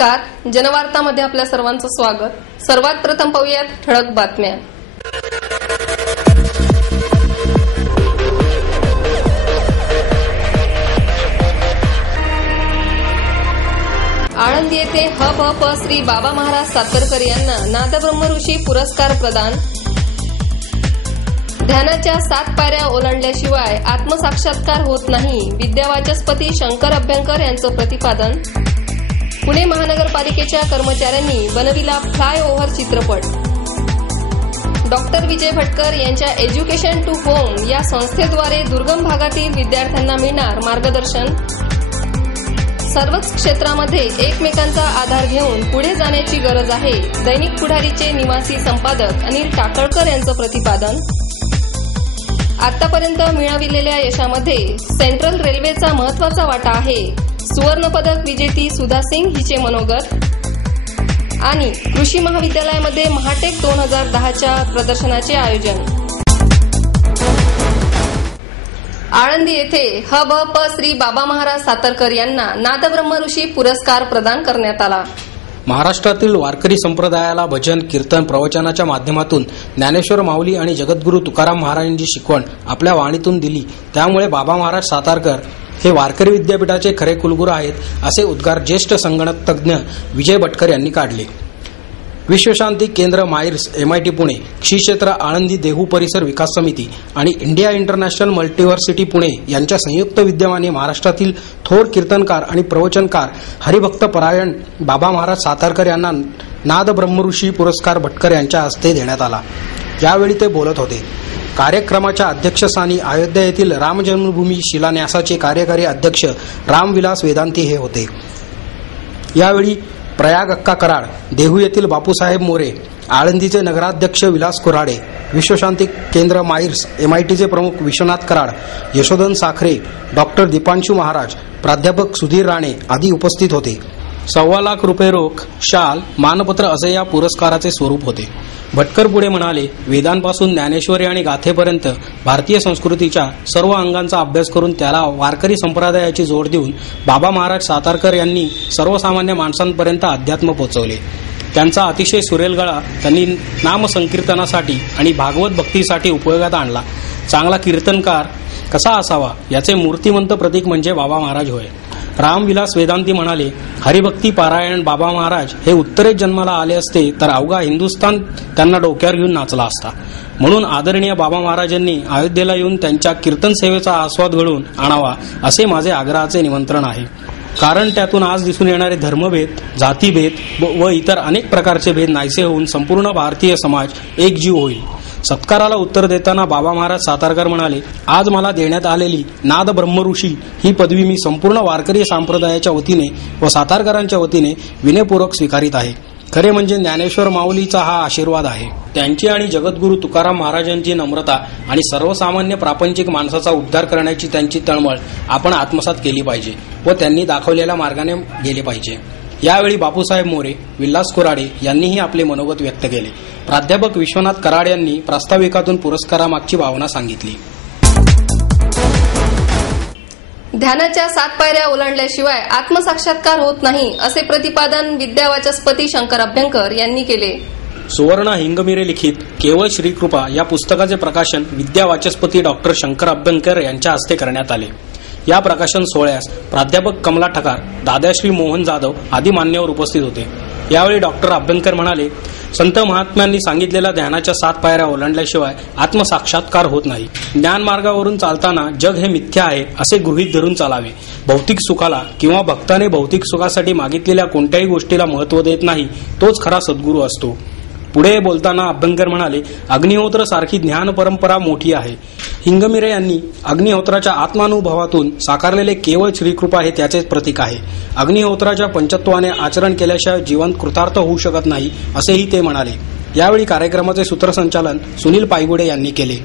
नमस्कार, जनवार्तामध्ये आपल्या सर्वांचं स्वागत। सर्वात प्रथम पाहूयात ठळक बातम्या। आळंदी येथे हप श्री बाबा महाराज सातारकर यांना नादब्रह्मऋषी पुरस्कार प्रदान। ध्यानाच्या 7 पायऱ्या ओलांडल्याशिवाय आत्मसाक्षात्कार होत नाही, विद्यावाचस्पती शंकर अभ्यंकर यांचं प्रतिपादन। पुणे महानगरपालिकेच्या कर्मचाऱ्यांनी बनविला फ्लायओव्हर चित्रपट। डॉक्टर विजय भटकर यांच्या एज्युकेशन टू होम या संस्थेद्वारे दुर्गम भागातील विद्यार्थ्यांना मिळणार मार्गदर्शन। सर्वच क्षेत्रामध्ये एकमेकांचा आधार घेऊन पुढे जाण्याची गरज आहे, दैनिक पुढारीचे निवासी संपादक अनिल टाकळकर यांचं प्रतिपादन। आतापर्यंत मिळविलेल्या यशामध्ये सेंट्रल रेल्वेचा महत्त्वाचा वाटा आहे, सुवर्ण पदक विजेती सुधा सिंग हिचे मनोगत। आणि कृषी महाविद्यालयामध्ये महाटेक 2010च्या प्रदर्शनाचे आयोजन। आळंदी येथे हप श्री बाबा महाराज सातारकर यांना नादब्रह्मऋषी पुरस्कार प्रदान करण्यात आला। महाराष्ट्रातील वारकरी संप्रदायाला भजन, कीर्तन, प्रवचनाच्या माध्यमातून ज्ञानेश्वर माऊली आणि जगद्गुरू तुकाराम महाराजांची शिकवण आपल्या वाणीतून दिली, त्यामुळे बाबा महाराज सातारकर हे वारकरी विद्यापीठाचे खरे कुलगुरू आहेत, असे उद्गार ज्येष्ठ संगणक तज्ज्ञ विजय भटकर यांनी काढले। विश्वशांती केंद्र मायर्स MIT पुणे, श्री क्षेत्र आळंदी देहू परिसर विकास समिती आणि इंडिया इंटरनॅशनल मल्टिव्हर्सिटी पुणे यांच्या संयुक्त विद्यमाने महाराष्ट्रातील थोर कीर्तनकार आणि प्रवचनकार हरिभक्त परायण बाबा महाराज सातारकर यांना नाद ब्रह्मऋषी पुरस्कार भटकर यांच्या हस्ते देण्यात आला। यावेळी ते बोलत होते। कार्यक्रमाच्या अध्यक्षस्थानी अयोध्या येथील राम जन्मभूमी शिलान्यासाचे कार्यकारी अध्यक्ष रामविलास वेदांती हे होते। यावेळी प्रयाग अक्का कराड, देहू येथील बापूसाहेब मोरे, आळंदीचे नगराध्यक्ष विलास कुऱ्हाडे, विश्वशांती केंद्र मायर्स MITचे प्रमुख विश्वनाथ कराड, यशोधन साखरे, डॉक्टर दीपांशू महाराज, प्राध्यापक सुधीर राणे आदी उपस्थित होते। 1.25 लाख रुपये रोख, शाल, मानपत्र असे या पुरस्काराचे स्वरूप होते। भटकर पुढे म्हणाले, वेदांपासून ज्ञानेश्वरी आणि गाथेपर्यंत भारतीय संस्कृतीच्या सर्व अंगांचा अभ्यास करून त्याला वारकरी संप्रदायाची जोड देऊन बाबा महाराज सातारकर यांनी सर्वसामान्य माणसांपर्यंत अध्यात्म पोहोचवले। त्यांचा अतिशय सुरेल गळा त्यांनी नामसंकीर्तनासाठी आणि भागवत भक्तीसाठी उपयोगात आणला। चांगला कीर्तनकार कसा असावा याचे मूर्तिमंत प्रतीक म्हणजे बाबा महाराज होय। रामविलास वेदांती म्हणाले, हरिभक्ती पारायण बाबा महाराज हे उत्तरेत जन्माला आले असते तर अवघा हिंदुस्थान त्यांना डोक्यावर घेऊन नाचला असता। म्हणून आदरणीय बाबा महाराजांनी अयोध्येला येऊन त्यांच्या कीर्तन सेवेचा आस्वाद घडवून आणावा असे माझे आग्रहाचे निमंत्रण आहे। कारण त्यातून आज दिसून येणारे धर्मभेद, जातीभेद व इतर अनेक प्रकारचे भेद नाहीसे होऊन संपूर्ण भारतीय समाज एकजीव होईल। सत्काराला उत्तर देताना बाबा महाराज सातारकर म्हणाले, आज मला देण्यात आलेली नाद ब्रह्मऋषी ही पदवी मी संपूर्ण वारकरी संप्रदायाच्या वतीने व सातारकरांच्या वतीने विनयपूर्वक स्वीकारित आहे। खरे म्हणजे ज्ञानेश्वर माऊलीचा हा आशीर्वाद आहे। त्यांची आणि जगद्गुरू तुकाराम महाराजांची नम्रता आणि सर्वसामान्य प्रापंचिक माणसाचा उद्धार करण्याची त्यांची तळमळ आपण आत्मसात केली पाहिजे व त्यांनी दाखवलेल्या मार्गाने गेले पाहिजे। यावेळी बापूसाहेब मोरे, विलास कुऱ्हाडे यांनीही आपले मनोगत व्यक्त केले। प्राध्यापक विश्वनाथ कराड यांनी प्रास्ताविकातून पुरस्कारामागची भावना सांगितली। ध्यानाच्या 7 पायऱ्या ओलांडल्याशिवाय आत्मसाक्षात्कार होत नाही, असे प्रतिपादन विद्यावाचस्पती शंकर अभ्यंकर यांनी केले। सुवर्ण हिंगमिरे लिखित केवळ श्रीकृपा या पुस्तकाचे प्रकाशन विद्यावाचस्पती डॉक्टर शंकर अभ्यंकर यांच्या हस्ते करण्यात आले। या प्रकाशन सोहळ्यास प्राध्यापक कमला ठकार, दादाश्री मोहन जाधव आदी मान्यवर उपस्थित होते। यावेळी डॉक्टर अभ्यंकर म्हणाले, संत महात्म्यांनी सांगितलेल्या ध्यानाच्या 7 पायऱ्या ओलांडल्याशिवाय आत्मसाक्षात्कार होत नाही। ज्ञान मार्गावरून चालताना जग हे मिथ्या आहे असे गृहीत धरून चालावे। भौतिक सुखाला किंवा भक्ताने भौतिक सुखासाठी मागितलेल्या कोणत्याही गोष्टीला महत्त्व देत नाही, तोच खरा सद्गुरू असतो। पुढे बोलताना अभ्यंकर म्हणाले, अग्निहोत्र सारखी ज्ञान परंपरा मोठी आहे। हिंगमिरे यांनी अग्निहोत्राच्या आत्मानुभवातून साकारलेले केवळ श्रीकृपा हे त्याचेच प्रतीक आहे। अग्निहोत्राच्या पंचत्वाने आचरण केल्याशिवाय जीवन कृतार्थ होऊ शकत नाही असेही ते म्हणाले। यावेळी कार्यक्रमाचे सूत्रसंचालन सुनील पायगुडे यांनी केले।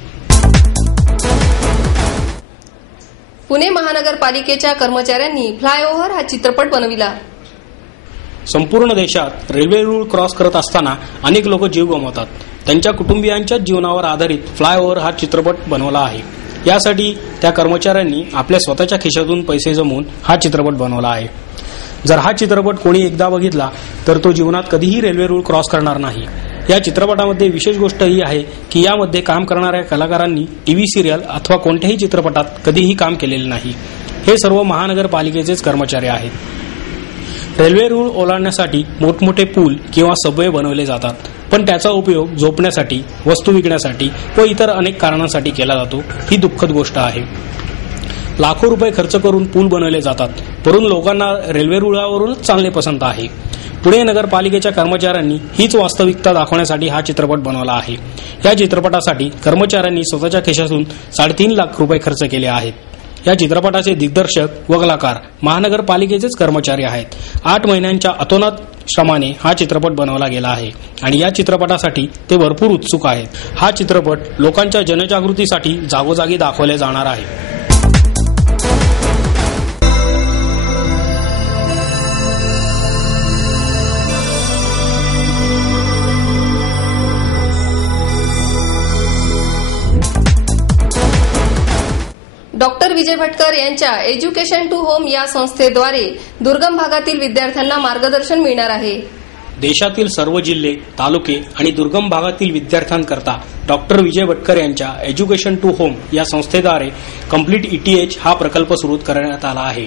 पुणे महानगरपालिकेच्या कर्मचाऱ्यांनी फ्लायओव्हर हा चित्रपट बनविला। संपूर्ण देशात रेल्वे रूळ क्रॉस करत असताना अनेक लोक जीव गमावतात। त्यांच्या कुटुंबियांच्या जीवनावर आधारित फ्लायओव्हर हा चित्रपट बनवला आहे। यासाठी त्या कर्मचाऱ्यांनी आपल्या स्वतःच्या खिशातून पैसे जमवून हा चित्रपट बनवला आहे। जर हा चित्रपट कोणी एकदा बघितला तर तो जीवनात कधीही रेल्वे रूळ क्रॉस करणार नाही. या चित्रपटामध्ये विशेष गोष्ट ही आहे की यामध्ये काम करणाऱ्या कलाकारांनी टीव्ही सिरियल अथवा कोणत्याही चित्रपटात कधीही काम केलेले नाही. हे सर्व महानगरपालिकेचेच कर्मचारी आहेत. रेल्वे रूळ ओलांडण्यासाठी मोठमोठे पूल किंवा सबवे बनवले जातात, पण त्याचा उपयोग झोपण्यासाठी, वस्तू विकण्यासाठी व इतर अनेक कारणांसाठी केला जातो. ही दुःखद गोष्ट आहे. लाखो रुपये खर्च करून पूल बनवले जातात, परंतु लोकांना रेल्वे रुळावरूनच चालणे पसंत आहे. पुणे नगरपालिकेच्या कर्मचाऱ्यांनी हीच वास्तविकता दाखवण्यासाठी हा चित्रपट बनवला आहे. या चित्रपटासाठी कर्मचाऱ्यांनी स्वतःच्या खिशातून 3.5 लाख रुपये खर्च केले आहेत. या चित्रपटाचे दिग्दर्शक व कलाकार महानगरपालिकेचेच कर्मचारी आहेत. 8 महिन्यांच्या अतोनात श्रमाने हा चित्रपट बनवला गेला आहे आणि या चित्रपटासाठी ते भरपूर उत्सुक आहेत. हा चित्रपट लोकांच्या जनजागृतीसाठी जागोजागी दाखवले जाणार आहे. डॉक्टर विजय भटकर यांच्या एज्युकेशन टू होम या संस्थेद्वारे दुर्गम भागातील विद्यार्थ्यांना मार्गदर्शन मिळणार आहे. देशातील सर्व जिल्हे, तालुके आणि दुर्गम भागातील विद्यार्थ्यांकरता डॉक्टर विजय भटकर यांच्या एज्युकेशन टू होम या संस्थेद्वारे कंप्लीट ETH हा प्रकल्प सुरू करण्यात आला आहे.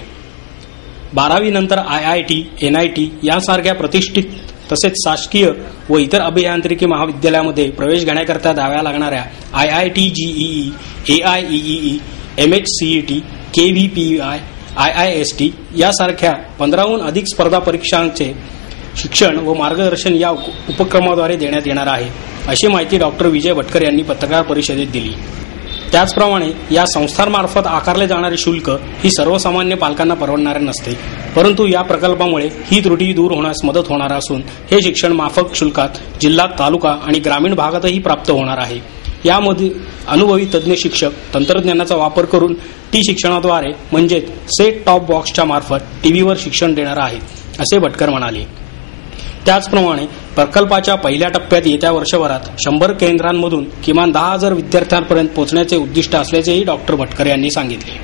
12वी नंतर IIT, NIT यासारख्या प्रतिष्ठित तसेच शासकीय व इतर अभियांत्रिकी महाविद्यालयामध्ये प्रवेश घेण्याकरता द्याव्या लागणाऱ्या IIT JEE, AIEEE, MHCET, KVPI, IIST यासारख्या 15हून अधिक स्पर्धा परीक्षांचे शिक्षण व मार्गदर्शन या उपक्रमाद्वारे देण्यात येणार आहे, अशी माहिती डॉक्टर विजय भटकर यांनी पत्रकार परिषदेत दिली. त्याचप्रमाणे या संस्थांमार्फत आकारले जाणारे शुल्क ही सर्वसामान्य पालकांना परवडणारे नसते, परंतु या प्रकल्पामुळे ही त्रुटी दूर होण्यास मदत होणार असून हे शिक्षण माफक शुल्कात जिल्हा, तालुका आणि ग्रामीण भागातही प्राप्त होणार आहे. यामध्ये अनुभवी तज्ज्ञ शिक्षक तंत्रज्ञानाचा वापर करून शिक्षणाद्वारे म्हणजेच सेट टॉप बॉक्सच्या मार्फत टीव्हीवर शिक्षण देणार आहेत, असे भटकर म्हणाले. त्याचप्रमाणे प्रकल्पाच्या पहिल्या टप्प्यात येत्या वर्षभरात 100 केंद्रांमधून किमान 10,000 विद्यार्थ्यांपर्यंत पोहोचण्याचे उद्दिष्ट असल्याचेही डॉक्टर भटकर यांनी सांगितले.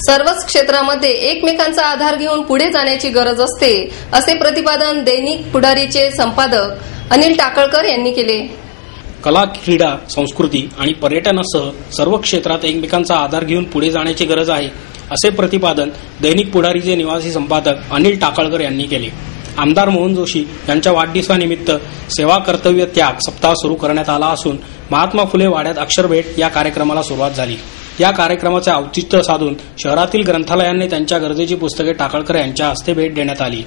सर्वच क्षेत्रामध्ये एकमेकांचा आधार घेऊन पुढे जाण्याची गरज असते, असे प्रतिपादन दैनिक पुढारीचे संपादक अनिल टाकळकर यांनी केले. कला, क्रीडा, संस्कृती आणि पर्यटनासह सर्व क्षेत्रात एकमेकांचा आधार घेऊन पुढे जाण्याची गरज आहे, असे प्रतिपादन दैनिक पुढारीचे निवासी संपादक अनिल टाकळकर यांनी केले. आमदार मोहन जोशी यांच्या वाढदिवसानिमित्त सेवा कर्तव्य त्याग सप्ताह सुरू करण्यात आला असून महात्मा फुले वाड्यात अक्षरभेट या कार्यक्रमाला सुरुवात झाली. या कार्यक्रमाचे औचित्य साधून शहरातील ग्रंथालयांनी त्यांच्या गरजेची पुस्तके टाकळकर यांच्या हस्ते भेट देण्यात आली.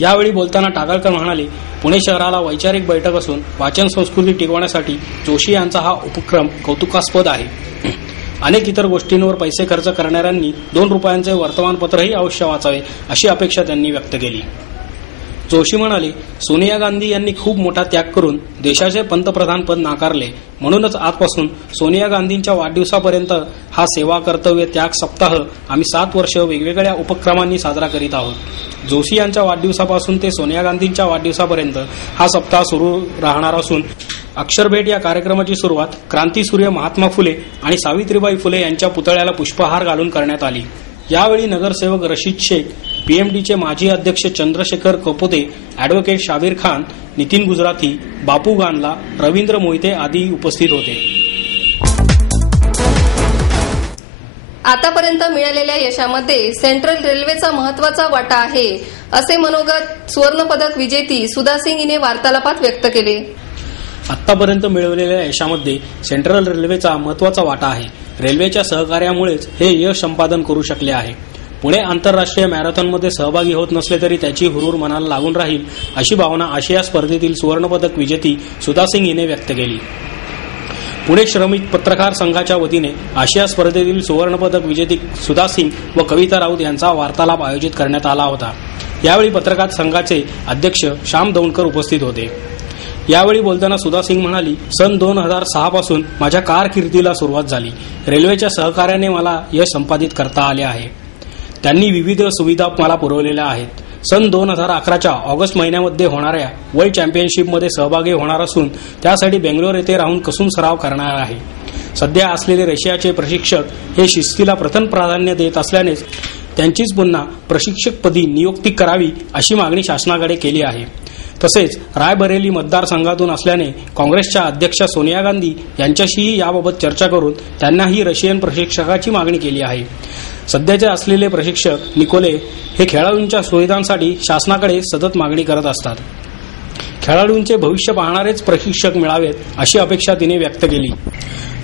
यावेळी बोलताना टाकळकर म्हणाले, पुणे शहराला वैचारिक बैठक असून वाचन संस्कृती टिकवण्यासाठी जोशी यांचा हा उपक्रम कौतुकास्पद आहे. अनेक इतर गोष्टींवर पैसे खर्च करणाऱ्यांनी 2 रुपयांचे वर्तमानपत्रही अवश्य वाचावे, अशी अपेक्षा त्यांनी व्यक्त केली. जोशी म्हणाले, सोनिया गांधी यांनी खूप मोठा त्याग करून देशाचे पंतप्रधान पद नाकारले, म्हणूनच आजपासून सोनिया गांधींच्या वाढदिवसापर्यंत हा सेवा कर्तव्य त्याग सप्ताह आम्ही 7 वर्ष वेगवेगळ्या उपक्रमांनी साजरा करीत आहोत. जोशी यांच्या वाढदिवसापासून ते सोनिया गांधींच्या वाढदिवसापर्यंत हा सप्ताह सुरू राहणार असून अक्षरभेट या कार्यक्रमाची सुरुवात क्रांतीसूर्य महात्मा फुले आणि सावित्रीबाई फुले यांच्या पुतळ्याला पुष्पहार घालून करण्यात आली. यावेळी नगरसेवक रशीद शेख, PMDचे माजी अध्यक्ष चंद्रशेखर कपोते, ॲडव्होकेट शाबीर खान, नितीन गुजराती, बापू गानला, रवींद्र मोहिते आदी उपस्थित होते. आतापर्यंत मिळालेल्या यशामध्ये सेंट्रल रेल्वेचा महत्वाचा वाटा आहे, असे मनोगत सुवर्णपदक विजेती सुधा सिंग हिने वार्तालापात व्यक्त केले. आतापर्यंत मिळवलेल्या यशामध्ये सेंट्रल रेल्वेचा महत्वाचा वाटा आहे. रेल्वेच्या सहकार्यामुळेच हे यश संपादन करू शकले आहे. पुणे आंतरराष्ट्रीय मॅरेथॉनमध्ये सहभागी होत नसले तरी त्याची हुरूर मनाला लागून राहील, अशी भावना आशिया स्पर्धेतील सुवर्णपदक विजेती सुधा सिंग हिने व्यक्त केली. पुणे श्रमिक पत्रकार संघाच्या वतीने आशिया स्पर्धेतील सुवर्णपदक विजेती सुधा सिंग व कविता राऊत यांचा वार्तालाप आयोजित करण्यात आला होता. यावेळी पत्रकार संघाचे अध्यक्ष श्याम दौंडकर उपस्थित होते. यावेळी बोलताना सुधा सिंग म्हणाली, सन 2006 पासून माझ्या कारकिर्दीला सुरुवात झाली. रेल्वेच्या सहकार्याने मला यश संपादित करता आले आहे. त्यांनी विविध सुविधा मला पुरवलेल्या आहेत. सन 2011च्या ऑगस्ट महिन्यामध्ये होणाऱ्या वर्ल्ड चॅम्पियनशिपमध्ये सहभागी होणार असून त्यासाठी बेंगलोर येथे राहून कसून सराव करणार आहे. सध्या असलेले रशियाचे प्रशिक्षक हे शिस्तीला प्रथम प्राधान्य देत असल्यानेच त्यांचीच पुन्हा प्रशिक्षकपदी नियुक्ती करावी अशी मागणी शासनाकडे केली आहे. तसेच रायबरेली मतदारसंघातून असल्याने काँग्रेसच्या अध्यक्षा सोनिया गांधी यांच्याशीही याबाबत चर्चा करून त्यांनाही रशियन प्रशिक्षकाची मागणी केली आहे. सध्याचे असलेले प्रशिक्षक निकोले हे खेळाडूंच्या सुविधांसाठी शासनाकडे सतत मागणी करत असतात. खेळाडूंचे भविष्य पाहणारेच प्रशिक्षक मिळावेत अशी अपेक्षा तिने व्यक्त केली.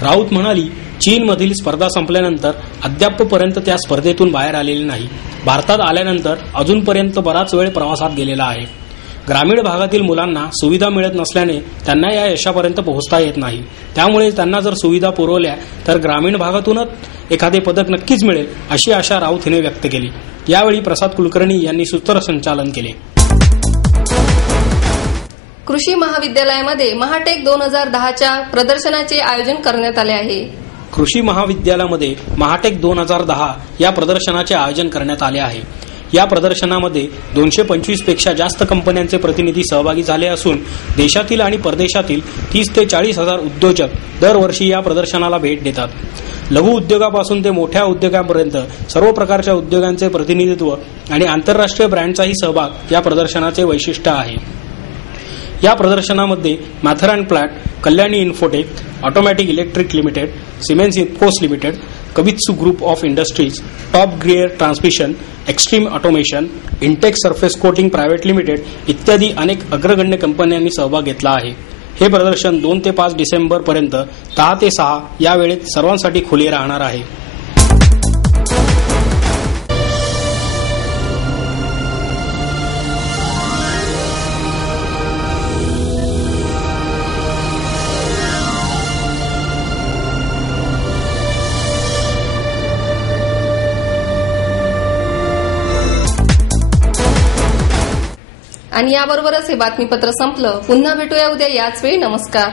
राऊत म्हणाली, चीनमधील स्पर्धा संपल्यानंतर अद्यापपर्यंत त्या स्पर्धेतून बाहेर आलेले नाही. भारतात आल्यानंतर अजूनपर्यंत बराच वेळ प्रवासात गेलेला आहे. ग्रामीण भागातील मुलांना सुविधा मिळत नसल्याने त्यांना या यशापर्यंत पोहोचता येत नाही. त्यामुळे त्यांना जर सुविधा पुरवल्या तर ग्रामीण भागातूनच एखादे पदक नक्कीच मिळेल अशी आशा राऊत हिने व्यक्त केली. यावेळी प्रसाद कुलकर्णी यांनी सूत्रसंचालन केले. कृषी महाविद्यालयामध्ये महाटेक 2010च्या प्रदर्शनाचे आयोजन करण्यात आले आहे. कृषी महाविद्यालयामध्ये महाटेक 2010 या प्रदर्शनाचे आयोजन करण्यात आले आहे. या प्रदर्शनामध्ये 225 पेक्षा जास्त कंपन्यांचे प्रतिनिधी सहभागी झाले असून देशातील आणि परदेशातील 30 ते 40 हजार उद्योजक दरवर्षी या प्रदर्शनाला भेट देतात. लघु उद्योगापासून ते मोठ्या उद्योगांपर्यंत सर्व प्रकारच्या उद्योगांचे प्रतिनिधित्व आणि आंतरराष्ट्रीय ब्रँडचाही सहभाग या प्रदर्शनाचे वैशिष्ट्य आहे. या प्रदर्शनामध्ये Mather and Platt, Kalyani infotech, automatic electric limited, Siemens Infos limited, कबित्सू group of industries, top gear transmission, extreme automation, Intech surface coating private limited इत्यादी अनेक अग्रगण्य कंपन्यांनी सहभाग घेतला आहे. हे प्रदर्शन 2 ते 5 डिसेंबर पर्यंत 10 ते 6 या वेळेत सर्वांसाठी खुले राहणार आहे. आणि याबरोबरच हे बातमीपत्र संपलं. पुन्हा भेटूया उद्या याच वेळी. नमस्कार.